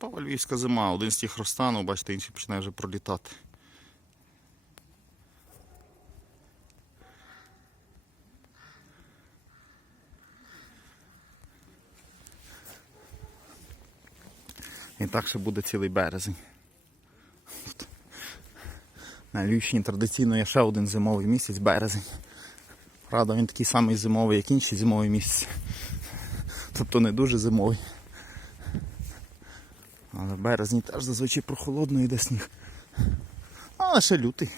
Типова львівська зима, один з тих розтанув, бачите, інший починає вже пролітати. І так ще буде цілий березень. На Львівщині традиційно є ще один зимовий місяць березень. Правда, він такий самий зимовий, як інші зимові місяці. Тобто не дуже зимовий. Березні теж зазвичай прохолодно йде сніг. Але ще лютий.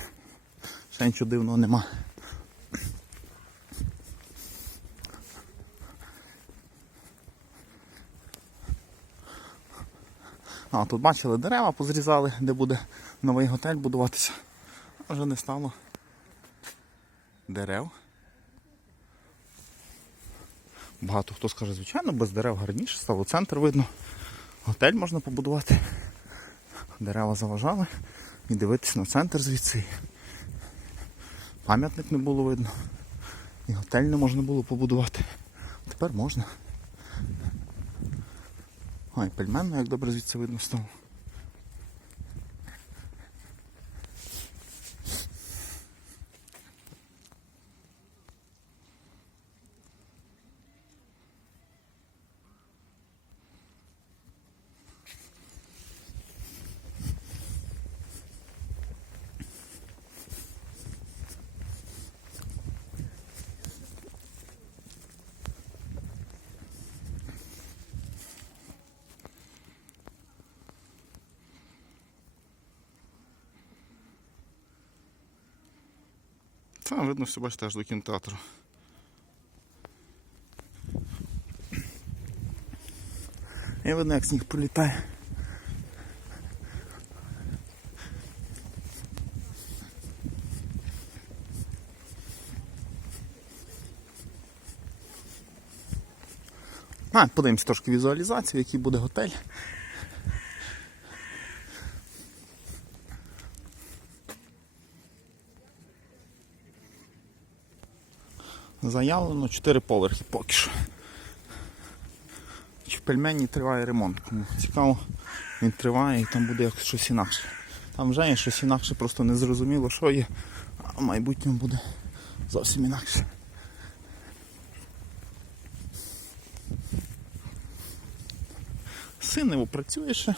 Ще нічого дивного нема. А, тут бачили, дерева позрізали, де буде новий готель будуватися. А Вже не стало дерев. Багато хто скаже, звичайно, без дерев гарніше, стало центр видно. Готель можна побудувати. Дерева заважали і дивитися на центр звідси. Пам'ятник не було видно. І готель не можна було побудувати. Тепер можна. Ой, пельменно, як добре звідси видно стало. Це видно, все бачите аж до кінотеатру. І видно, як сніг пролітає. А, подивимось трошки візуалізацію, який буде готель. Заявлено 4 поверхи поки що. В пельмені триває ремонт. Кому цікаво, він триває і там буде якось щось інакше. Там вже є щось інакше, просто не зрозуміло, що є, а в майбутньому буде зовсім інакше. Синево працює ще.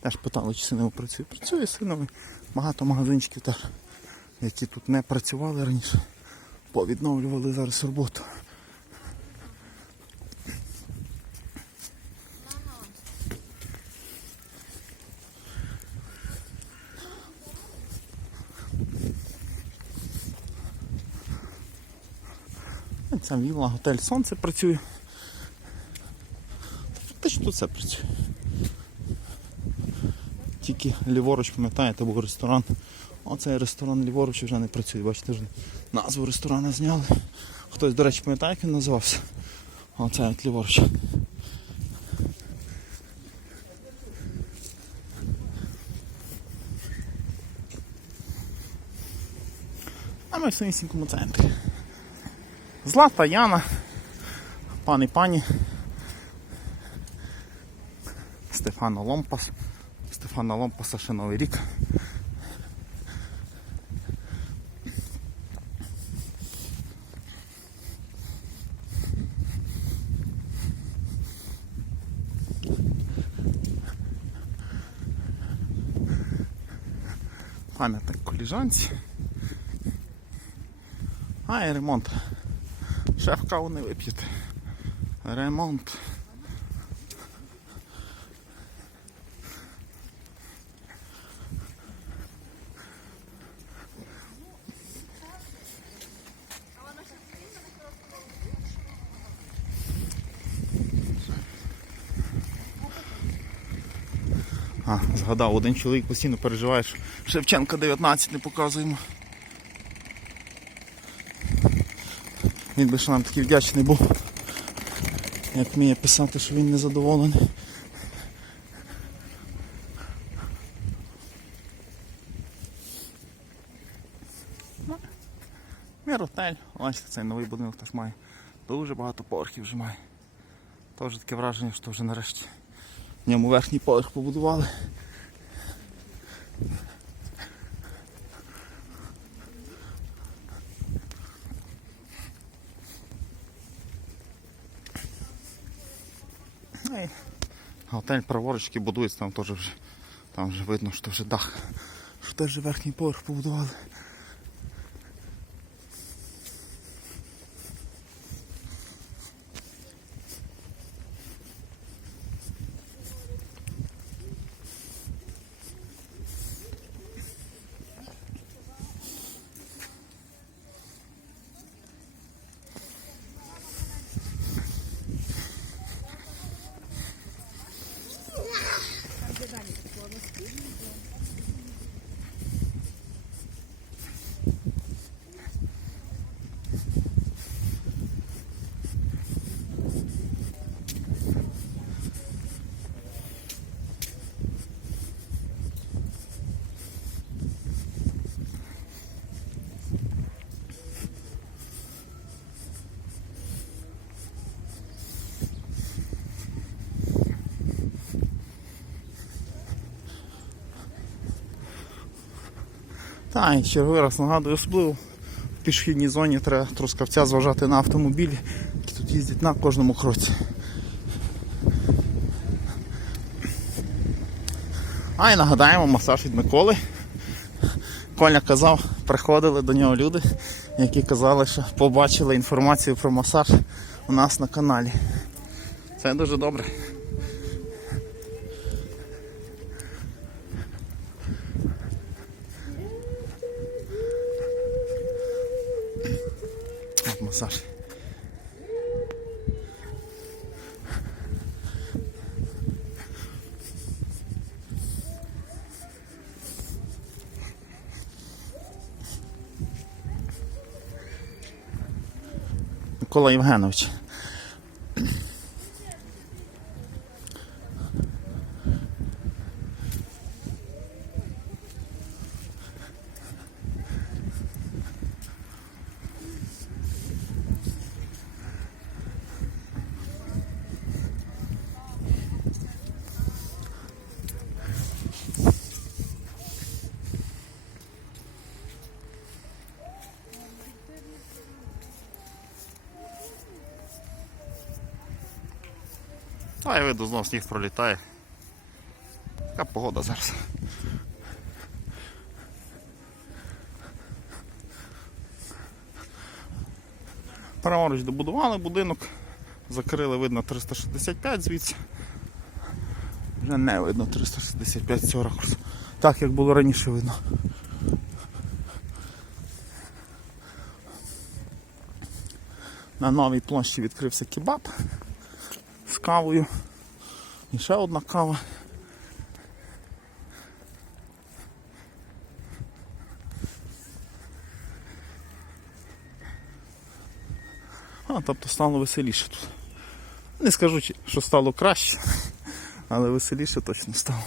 Теж питали, чи синево працює. Працює синово. Багато магазинчиків теж, які тут не працювали раніше повідновлювали зараз роботу. Ця вілла, готель Сонце працює. Фактично все працює. Тільки ліворуч, пам'ятаєте, був ресторан. Оцей ресторан ліворуч вже не працює. Бачите, вже назву ресторану зняли. Хтось, до речі, пам'ятає, як він називався? Оцей от ліворуч. А ми в самісінькому центрі. Злата Яна, пан пані. Стефано Ломпас. Стефано Ломпаса ще новий рік. Коліжанці. А і ремонт. Шеф каву не вип'єте. Ремонт. А, згадав, один чоловік постійно переживає, що Шевченка 19 не показуємо. Він би ще нам такий вдячний був. Як вміє писати, що він незадоволений. Ну, Міротель, бачите, цей новий будинок теж має. Дуже багато поверхів вже має. Теж таке враження, що вже нарешті В ньому верхній поверх побудували. Ну Готель праворучки будується, там теж вже, там вже видно, що вже дах. Що теж верхній поверх побудували. Так, і черговий раз нагадую, особливо в пішохідній зоні треба трускавця зважати на автомобілі, які тут їздять на кожному кроці. А і нагадаємо масаж від Миколи. Коля казав, приходили до нього люди, які казали, що побачили інформацію про масаж у нас на каналі. Це дуже добре. От масаж. Микола Євгенович. А я виду знов сніг пролітає. Така погода зараз. Праворуч добудували будинок, закрили видно 365 звідси. Вже не видно 365 з цього ракурсу. Так як було раніше видно. На новій площі відкрився кебаб кавою. І ще одна кава. А, тобто стало веселіше тут. Не скажу, що стало краще, але веселіше точно стало.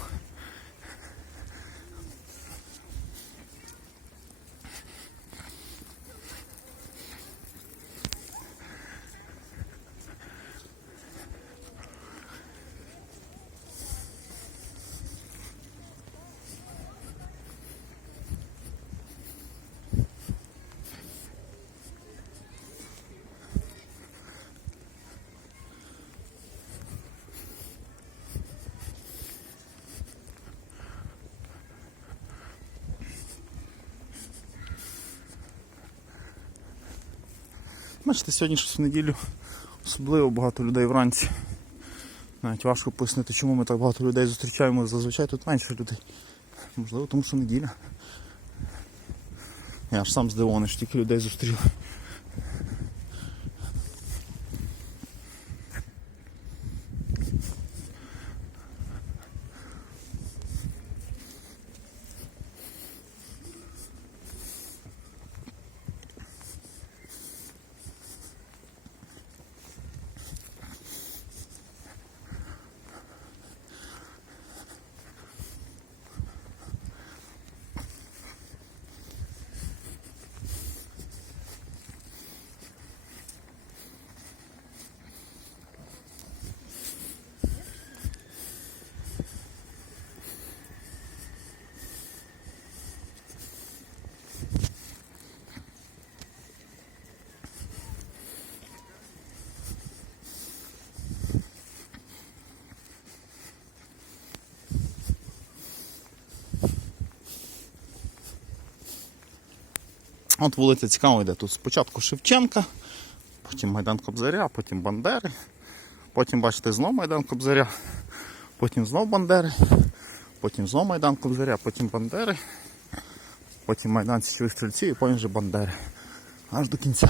Бачите, сьогодні щось в неділю особливо багато людей вранці. Навіть важко пояснити, чому ми так багато людей зустрічаємо. Зазвичай тут менше людей. Можливо, тому що неділя. Я аж сам здивований, що тільки людей зустрів. От вулиця цікаво йде. Тут спочатку Шевченка, потім Майдан Кобзаря, потім Бандери. Потім, бачите, знов Майдан Кобзаря, потім знов Бандери, потім знов Майдан Кобзаря, потім Бандери, потім Майдан Січових стрільців і потім вже Бандери. Аж до кінця.